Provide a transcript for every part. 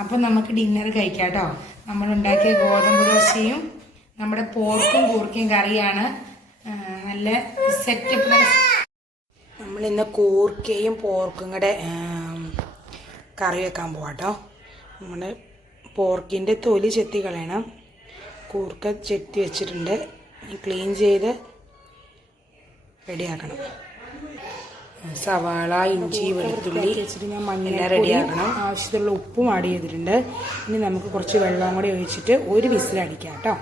അപ്പം നമുക്ക് ഡിന്നർ കഴിക്കാം കേട്ടോ. നമ്മളുണ്ടാക്കിയ ഗോതമ്പ് ദോശയും നമ്മുടെ പോർക്കും കൂർക്കയും കറിയാണ്. നല്ല സെറ്റപ്പ്. നമ്മളിന്ന് കൂർക്കയും പോർക്കും കൂടെ കറി വെക്കാൻ പോവാം കേട്ടോ. നമ്മൾ പോർക്കിൻ്റെ തൊലി ചെത്തി കളയണം. കൂർക്ക ചെത്തി വെച്ചിട്ടുണ്ട്, ക്ലീൻ ചെയ്ത് റെഡിയാക്കണം. സവാള, ഇഞ്ചി, വെളുത്തുള്ളി വെച്ചിട്ട് ഞാൻ മഞ്ഞൾ റെഡിയാക്കണം. ആവശ്യത്തിലുള്ള ഉപ്പും ആഡ് ചെയ്തിട്ടുണ്ട്. ഇനി നമുക്ക് കുറച്ച് വെള്ളം കൂടി ഒഴിച്ചിട്ട് ഒരു വിസിലടിക്കാം കേട്ടോ.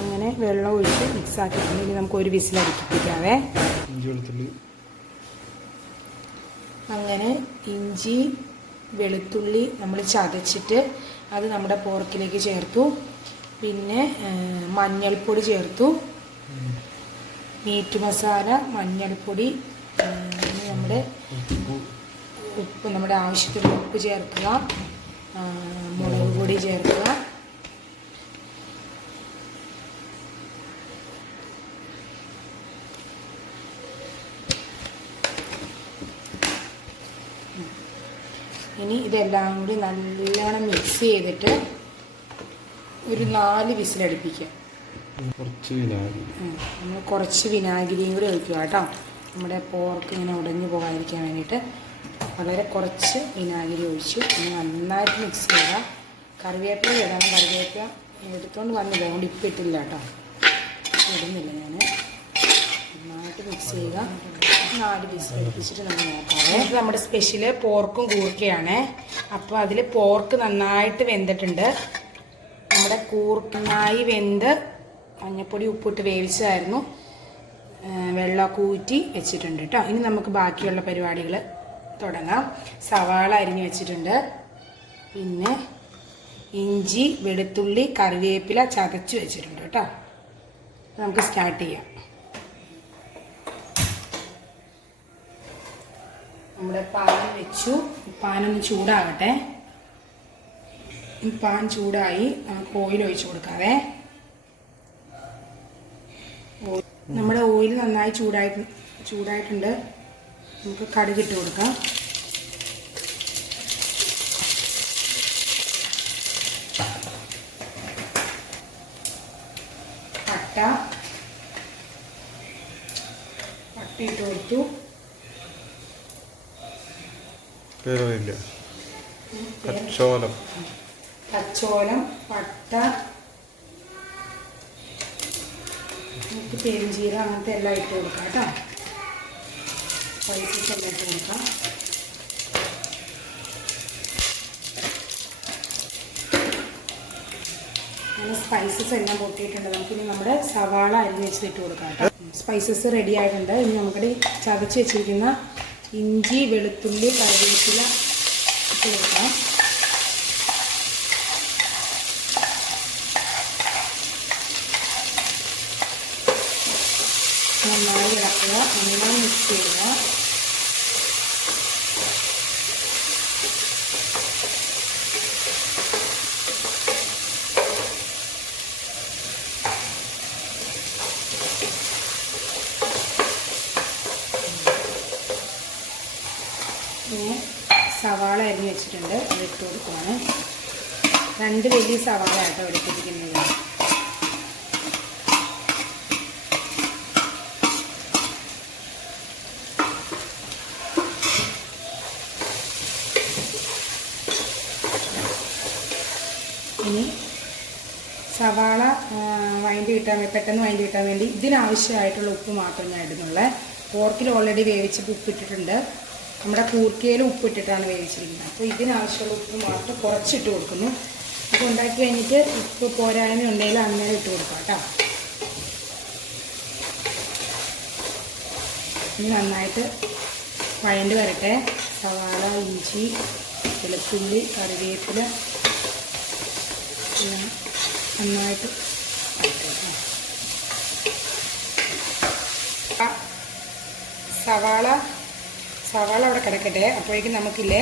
അങ്ങനെ വെള്ളം ഒഴിച്ച് മിക്സ് ആക്കിയിട്ടുണ്ട്. ഇനി നമുക്ക് ഒരു വിസിലടിപ്പിക്കാവേ. അങ്ങനെ ഇഞ്ചി വെളുത്തുള്ളി നമ്മൾ ചതച്ചിട്ട് അത് നമ്മുടെ പോർക്കിലേക്ക് ചേർത്തു. പിന്നെ മഞ്ഞൾപ്പൊടി ചേർത്തു, മീറ്റ് മസാല, മഞ്ഞൾപ്പൊടി, നമ്മുടെ ഉപ്പ്, നമ്മുടെ ആവശ്യത്തിന് ഉപ്പ് ചേർക്കുക, മുളക് പൊടി ചേർക്കുക. ഇനി ഇതെല്ലാം കൂടി നല്ലോണം മിക്സ് ചെയ്തിട്ട് ഒരു 4 വിസിലടുപ്പിക്കാം. നമ്മൾ കുറച്ച് വിനാഗിരിയും കൂടി ഒഴിക്കുക കേട്ടോ. നമ്മുടെ പോർക്ക് ഇങ്ങനെ ഉടഞ്ഞു പോകാതിരിക്കാൻ വേണ്ടിയിട്ട് വളരെ കുറച്ച് വിനാഗിരി ഒഴിച്ചു. ഇനി നന്നായിട്ട് മിക്സ് ചെയ്യുക. കറിവേപ്പില ഇടണം. കറിവേപ്പില എടുത്തുകൊണ്ട് വന്നില്ല, അതുകൊണ്ട് ഇപ്പം ഇട്ടില്ല കേട്ടോ, ഇടുന്നില്ല ഞാൻ. നന്നായിട്ട് മിക്സ് ചെയ്യുക. 4 വിസിലടുപ്പിച്ചിട്ട് നമ്മൾ നോക്കാവേ. നമ്മുടെ സ്പെഷ്യല് പോർക്കും കൂർക്കയാണ്. അപ്പോൾ അതിൽ പോർക്ക് നന്നായിട്ട് വെന്തിട്ടുണ്ട്. നമ്മുടെ കൂർക്കനായി വെന്ത് മഞ്ഞപ്പൊടി ഉപ്പിട്ട് വേവിച്ചതായിരുന്നു. വെള്ളമൊക്കെ ഊറ്റി വെച്ചിട്ടുണ്ട് കേട്ടോ. ഇനി നമുക്ക് ബാക്കിയുള്ള പരിപാടികൾ തുടങ്ങാം. സവാള അരിഞ്ഞ് വെച്ചിട്ടുണ്ട്. പിന്നെ ഇഞ്ചി, വെളുത്തുള്ളി, കറിവേപ്പില ചതച്ച് വെച്ചിട്ടുണ്ട് കേട്ടോ. നമുക്ക് സ്റ്റാർട്ട് ചെയ്യാം. നമ്മുടെ പാൻ വെച്ചു. പാനൊന്ന് ചൂടാകട്ടെ. പാൻ ചൂടായി, നമുക്ക് ഓയിൽ ഒഴിച്ചു കൊടുക്കാവേ. നമ്മുടെ ഓയിൽ നന്നായി ചൂടായിട്ടുണ്ട്. നമുക്ക് കടുകിട്ട് കൊടുക്കാം. പട്ടയിട്ട് കൊടുത്തു. കച്ചോലം, പട്ട, നമുക്ക് പെരുംജീരകം അങ്ങനത്തെ എല്ലാം ഇട്ട് കൊടുക്കാം കേട്ടോ. സ്പൈസസ് എല്ലാം ഇട്ട് കൊടുക്കാം. അങ്ങനെ സ്പൈസസ് എല്ലാം പൊട്ടിയിട്ടുണ്ട്. നമുക്കിനി നമ്മുടെ സവാള അരിഞ്ഞ് വെച്ചിട്ട് ഇട്ട് കൊടുക്കാം കേട്ടോ. സ്പൈസസ് റെഡി ആയിട്ടുണ്ട്. ഇനി നമുക്കിടെ ചതച്ച് വെച്ചിരിക്കുന്ന ഇഞ്ചി, വെളുത്തുള്ളി, കറിവേപ്പില ഇട്ട് കൊടുക്കാം. നന്നായി ഇളക്കുക. നന്നായി മിക്സ് ചെയ്യുക. പിന്നെ സവാള അരിഞ്ഞ് വെച്ചിട്ടുണ്ട്, അത് ഇട്ട് കൊടുക്കുകയാണ്. 2 വലിയ സവാള ആട്ടോ എടുത്തിരിക്കുന്നത്. ഇനി സവാള പെട്ടെന്ന് വഴണ്ടി കിട്ടാൻ വേണ്ടി ഇതിനാവശ്യമായിട്ടുള്ള ഉപ്പ് മാത്രം ഞാൻ ഇടുന്നുള്ളൂ. പോർക്കിൽ ഓൾറെഡി വേവിച്ചിട്ട് ഉപ്പിട്ടിട്ടുണ്ട്. നമ്മുടെ കൂർക്കയിലും ഉപ്പിട്ടിട്ടാണ് വേവിച്ചിരിക്കുന്നത്. അപ്പോൾ ഇതിനാവശ്യമുള്ള ഉപ്പ് മാത്രം കുറച്ചിട്ട് കൊടുക്കുന്നു. അപ്പോൾ ഉണ്ടാക്കി കഴിഞ്ഞിട്ട് ഉപ്പ് പോരായ്മ ഉണ്ടെങ്കിൽ അന്നേരം ഇട്ട് കൊടുക്കാം കേട്ടോ. ഇനി നന്നായിട്ട് വഴണ്ട് വരട്ടെ. സവാള, ഇഞ്ചി, വെളുത്തുള്ളി, കറിവേപ്പില നന്നായിട്ട് സവാള അവിടെ കിടക്കട്ടെ. അപ്പോഴേക്കും നമുക്കില്ലേ,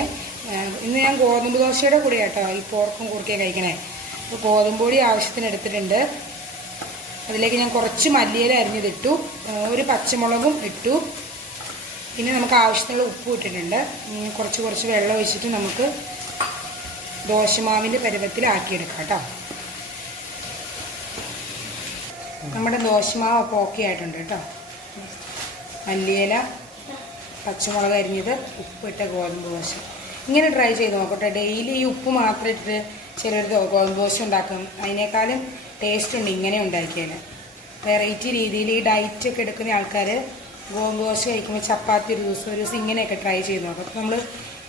ഇന്ന് ഞാൻ ഗോതമ്പ് ദോശയുടെ കൂടെ കേട്ടോ ഈ പോർക്കും കൂർക്കയും കഴിക്കണേ. അപ്പോൾ ഗോതമ്പ് പൊടി ആവശ്യത്തിന് എടുത്തിട്ടുണ്ട്. അതിലേക്ക് ഞാൻ കുറച്ച് മല്ലിയില അരിഞ്ഞതിട്ടു, ഒരു പച്ചമുളകും ഇട്ടു. പിന്നെ നമുക്ക് ആവശ്യത്തിനുള്ള ഉപ്പ് ഇട്ടിട്ടുണ്ട്. കുറച്ച് കുറച്ച് വെള്ളം ഒഴിച്ചിട്ട് നമുക്ക് ദോശമാവിൻ്റെ പരുവത്തിലാക്കിയെടുക്കാം കേട്ടോ. നമ്മുടെ ദോശമാവ് അപ്പോൾ ഓക്കെ ആയിട്ടുണ്ട് കേട്ടോ. മല്ലിയില, പച്ചമുളക് അരിഞ്ഞത്, ഉപ്പിട്ട ഗോതമ്പ് ദോശ. ഇങ്ങനെ ട്രൈ ചെയ്ത് നോക്കട്ടെ. ഡെയിലി ഈ ഉപ്പ് മാത്രം ഇട്ടിട്ട് ചിലർ ഗോതമ്പ് ദോശ ഉണ്ടാക്കും. അതിനേക്കാളും ടേസ്റ്റ് ഉണ്ട് ഇങ്ങനെ ഉണ്ടാക്കിയാൽ. വെറൈറ്റി രീതിയിൽ ഈ ഡയറ്റൊക്കെ എടുക്കുന്ന ആൾക്കാർ ഗോതമ്പ് ദോശ കഴിക്കുമ്പോൾ ചപ്പാത്തി ഒരു ദിവസം ഇങ്ങനെയൊക്കെ ട്രൈ ചെയ്ത് നോക്കാം. അപ്പോൾ നമ്മൾ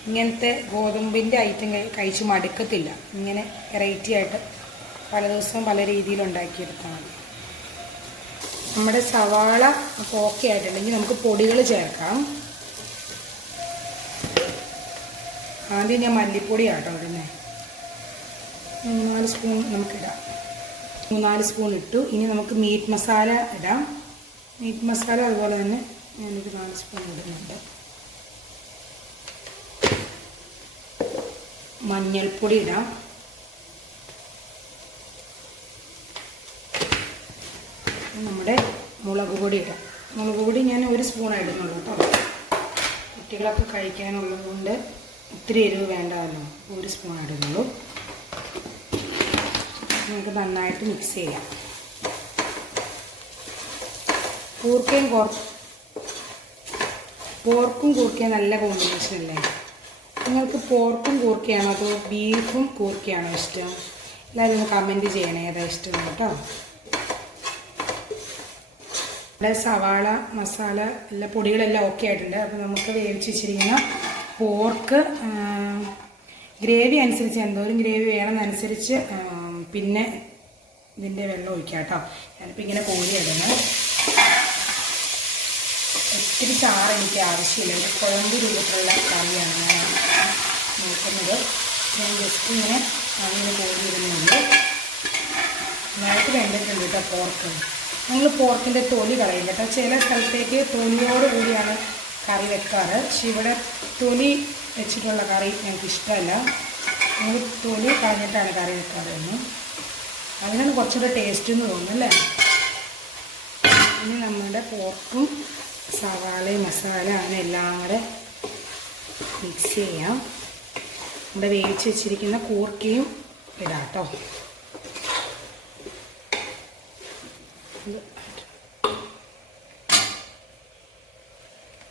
ഇങ്ങനത്തെ ഗോതമ്പിൻ്റെ ഐറ്റം കഴിച്ച് മടുക്കത്തില്ല. ഇങ്ങനെ വെറൈറ്റി ആയിട്ട് പല ദിവസവും പല രീതിയിൽ ഉണ്ടാക്കിയെടുത്താൽ മതി. നമ്മുടെ സവാള ഓക്കെ ആയിട്ടുണ്ടെങ്കിൽ നമുക്ക് പൊടികൾ ചേർക്കാം. ആദ്യം ഞാൻ മല്ലിപ്പൊടി ആട്ടോ ഇടുന്നത്. 3-4 സ്പൂൺ നമുക്കിടാം. 3-4 സ്പൂൺ ഇട്ടു. ഇനി നമുക്ക് മീറ്റ് മസാല ഇടാം. മീറ്റ് മസാല അതുപോലെ തന്നെ ഞാനൊരു 4 സ്പൂൺ ഇടുന്നുണ്ട്. മഞ്ഞൾപ്പൊടി ഇടാം. നമ്മുടെ മുളക് പൊടി ഇടാം. മുളക് പൊടി ഞാൻ 1 സ്പൂൺ ഇടുന്നുള്ളൂ കേട്ടോ. കുട്ടികളൊക്കെ കഴിക്കാനുള്ളത് കൊണ്ട് ഒത്തിരി എരിവ് വേണ്ടല്ലോ, 1 സ്പൂൺ ഇടുന്നുള്ളൂ. നമുക്ക് നന്നായിട്ട് മിക്സ് ചെയ്യാം. പോർക്കും കൂർക്കയും നല്ല കോമ്പിനേഷൻ അല്ലേ? നിങ്ങൾക്ക് പോർക്കും കൂർക്കയാണോ അതോ ബീഫും കൂർക്കയാണോ ഇഷ്ടം? എല്ലാവരും ഒന്ന് കമൻറ്റ് ചെയ്യണേ ഏതാ ഇഷ്ടം കേട്ടോ. ഇവിടെ സവാള, മസാല എല്ലാ പൊടികളെല്ലാം ഓക്കെ ആയിട്ടുണ്ട്. അപ്പോൾ നമുക്ക് വേവിച്ച് വെച്ചിരിക്കുന്ന പോർക്ക് ഗ്രേവി അനുസരിച്ച് എന്തോരം ഗ്രേവി വേണമെന്നനുസരിച്ച് പിന്നെ ഇതിൻ്റെ വെള്ളം ഒഴിക്കാം കേട്ടോ. ഞാനിപ്പോൾ ഇങ്ങനെ കോരി ഇടുന്നത്. ഒത്തിരി ചാറ് എനിക്ക് ആവശ്യമില്ല. ഒരു കുഴമ്പ് രൂപത്തിലുള്ള കറിയാണ് ഞാൻ നോക്കുന്നത്. ഞാൻ ജസ്റ്റ് ഇങ്ങനെ കോരി ഇടുന്നുണ്ട്. നന്നായിട്ട് വെന്തിട്ടുണ്ട് കേട്ടോ പോർക്ക്. നമ്മൾ പോർക്കിൻ്റെ തൊലി കളയും കേട്ടോ. ചില സ്ഥലത്തേക്ക് തൊലിയോട് കൂടിയാണ് കറി വെക്കാറ്. പക്ഷെ ഇവിടെ തൊലി വെച്ചിട്ടുള്ള കറി ഞങ്ങൾക്ക് ഇഷ്ടമല്ല. നമ്മൾ തൊലി കളഞ്ഞിട്ടാണ് കറി വെക്കാറ്. അതിനാണ് കുറച്ചുകൂടെ ടേസ്റ്റ് എന്ന് തോന്നുന്നു അല്ലേ? ഇനി നമ്മുടെ പോർക്കും സവാളയും മസാല അങ്ങനെ എല്ലാം കൂടെ മിക്സ് ചെയ്യാം. ഇവിടെ വേവിച്ച് വെച്ചിരിക്കുന്ന കൂർക്കയും ഇടാം കേട്ടോ.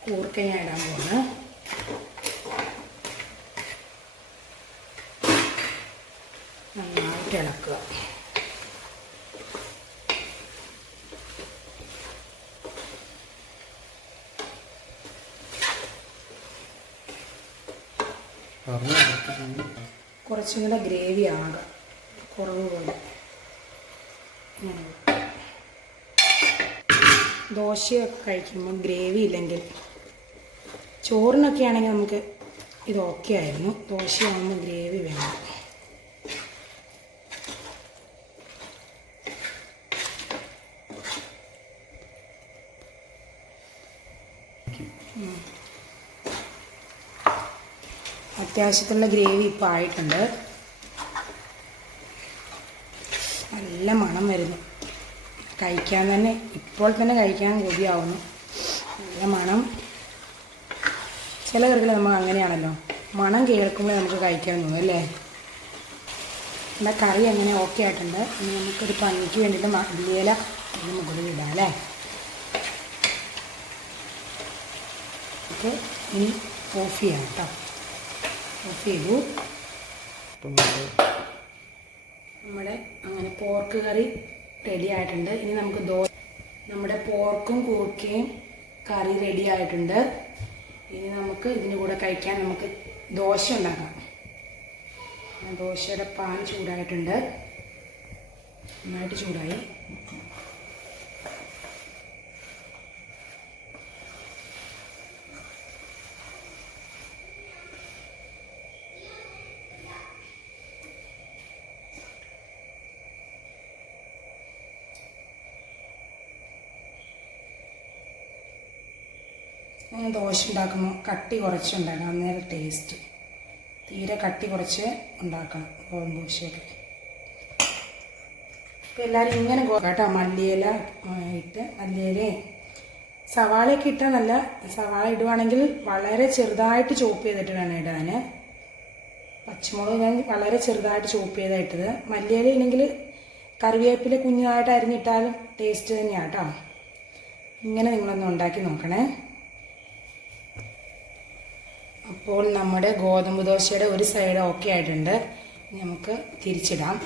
കൂർക്ക ഞാൻ ഇടാൻ പോകുന്നത്. നന്നായിട്ട് ഇളക്കുക. കുറച്ചും കൂടെ ഗ്രേവി ആകാം, കുറവ് പോലെ. ദോശയൊക്കെ കഴിക്കുമ്പോൾ ഗ്രേവി ഇല്ലെങ്കിൽ, ചോറിനൊക്കെ ആണെങ്കിൽ നമുക്ക് ഇത് ഓക്കെ ആയിരുന്നു. ദോശയാകുമ്പോൾ ഗ്രേവി വേണം. അത്യാവശ്യത്തിലുള്ള ഗ്രേവി ഇപ്പോൾ ആയിട്ടുണ്ട്. നല്ല മണം വരുന്നു. കഴിക്കാൻ തന്നെ ഇപ്പോൾ തന്നെ കഴിക്കാൻ കൊതിയാവുന്നു. നല്ല മണം. ചില കറികൾ നമ്മൾ അങ്ങനെയാണല്ലോ, മണം കേൾക്കുമ്പോൾ നമുക്ക് കഴിക്കാൻ തോന്നും അല്ലേ? നമ്മുടെ കറി അങ്ങനെ ഓക്കെ ആയിട്ടുണ്ട്. ഇനി നമുക്കൊരു പനിക്ക് വേണ്ടിയിട്ട് മല്ലിയില അതിന് മുകളിൽ ഇടാം അല്ലേ? ഓക്കെ, ഇനി ഓഫ് ചെയ്യാം കേട്ടോ. ഓഫ് ചെയ്തു. നമ്മുടെ അങ്ങനെ പോർക്ക് കറി റെഡി ആയിട്ടുണ്ട്. ഇനി നമുക്ക് നമ്മുടെ പോർക്കും കൂർക്കയും കറി റെഡി ആയിട്ടുണ്ട്. ഇനി നമുക്ക് ഇതിൻ്റെ കൂടെ കഴിക്കാൻ നമുക്ക് ദോശ ഉണ്ടാക്കാം. ദോശയുടെ പാൻ ചൂടായിട്ടുണ്ട്, നന്നായിട്ട് ചൂടായി. ഞാൻ ദോശ ഉണ്ടാക്കുമ്പോൾ കട്ടി കുറച്ചുണ്ടാക്കണം, അന്നേരം ടേസ്റ്റ്. തീരെ കട്ടി കുറച്ച് ഉണ്ടാക്കണം ഗോതമ്പ് ദോശയൊക്കെ. എല്ലാവരും ഇങ്ങനെ കേട്ടോ, മല്ലിയില ഇട്ട്, മല്ലിയിലയും സവാളയൊക്കെ ഇട്ടാൽ നല്ല, സവാള ഇടുവാണെങ്കിൽ വളരെ ചെറുതായിട്ട് ചോപ്പ് ചെയ്തിട്ട് വേണം ഇടാൻ. പച്ചമുളക് ഞാൻ വളരെ ചെറുതായിട്ട് ചോപ്പ് ചെയ്താണ് ഇട്ടത്. മല്ലിയില ഇല്ലെങ്കിൽ കറിവേപ്പില കുഞ്ഞായിട്ട് അരിഞ്ഞിട്ടാലും ടേസ്റ്റ് തന്നെയാണ് കേട്ടോ. ഇങ്ങനെ നിങ്ങളൊന്ന് ഉണ്ടാക്കി നോക്കണേ. അപ്പോൾ നമ്മുടെ ഗോതമ്പ് ദോശയുടെ ഒരു സൈഡ് ഓക്കെ ആയിട്ടുണ്ട്. നമുക്ക് തിരിച്ചിടാം.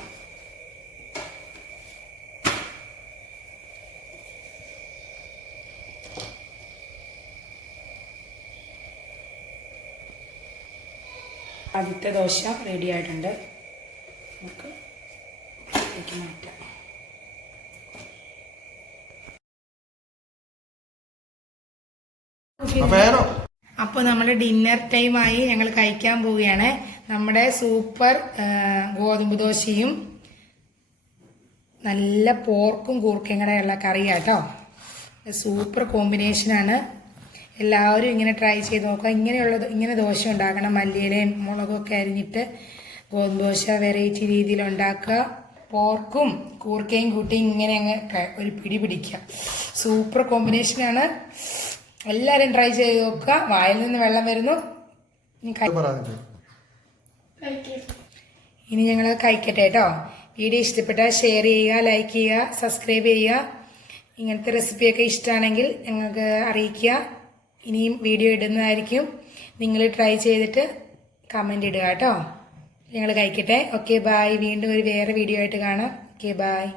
ആദ്യത്തെ ദോശ റെഡി ആയിട്ടുണ്ട്. നമുക്ക് മാറ്റാം. അപ്പോൾ നമ്മുടെ ഡിന്നർ ടൈമായി, ഞങ്ങൾ കഴിക്കാൻ പോവുകയാണ്. നമ്മുടെ സൂപ്പർ ഗോതമ്പ് ദോശയും നല്ല പോർക്കും കൂർക്കയും കൂടെ ഉള്ള കറിയാട്ടോ. സൂപ്പർ കോമ്പിനേഷനാണ്. എല്ലാവരും ഇങ്ങനെ ട്രൈ ചെയ്ത് നോക്കുക. ഇങ്ങനെ ദോശ ഉണ്ടാക്കണം. മല്ലിയിലയും മുളകും ഒക്കെ അരിഞ്ഞിട്ട് ഗോതമ്പ് ദോശ വെറൈറ്റി രീതിയിൽ ഉണ്ടാക്കുക. പോർക്കും കൂർക്കയും കൂട്ടി ഇങ്ങനെ അങ്ങ് ഒരു പിടി പിടിക്കുക. സൂപ്പർ കോമ്പിനേഷനാണ്. എല്ലാവരും ട്രൈ ചെയ്ത് നോക്കുക. വായിൽ നിന്ന് വെള്ളം വരുന്നു. ഇനി ഞങ്ങൾ കഴിക്കട്ടെ കേട്ടോ. വീഡിയോ ഇഷ്ടപ്പെട്ടാൽ ഷെയർ ചെയ്യുക, ലൈക്ക് ചെയ്യുക, സബ്സ്ക്രൈബ് ചെയ്യുക. ഇങ്ങനത്തെ റെസിപ്പിയൊക്കെ ഇഷ്ടമാണെങ്കിൽ ഞങ്ങൾക്ക് അറിയിക്കുക. ഇനിയും വീഡിയോ ഇടുന്നതായിരിക്കും. നിങ്ങൾ ട്രൈ ചെയ്തിട്ട് കമൻ്റ് ഇടുക കേട്ടോ. ഞങ്ങൾ കഴിക്കട്ടെ. Okay, bye. വീണ്ടും ഒരു വേറെ വീഡിയോ ആയിട്ട് കാണാം. Okay, bye.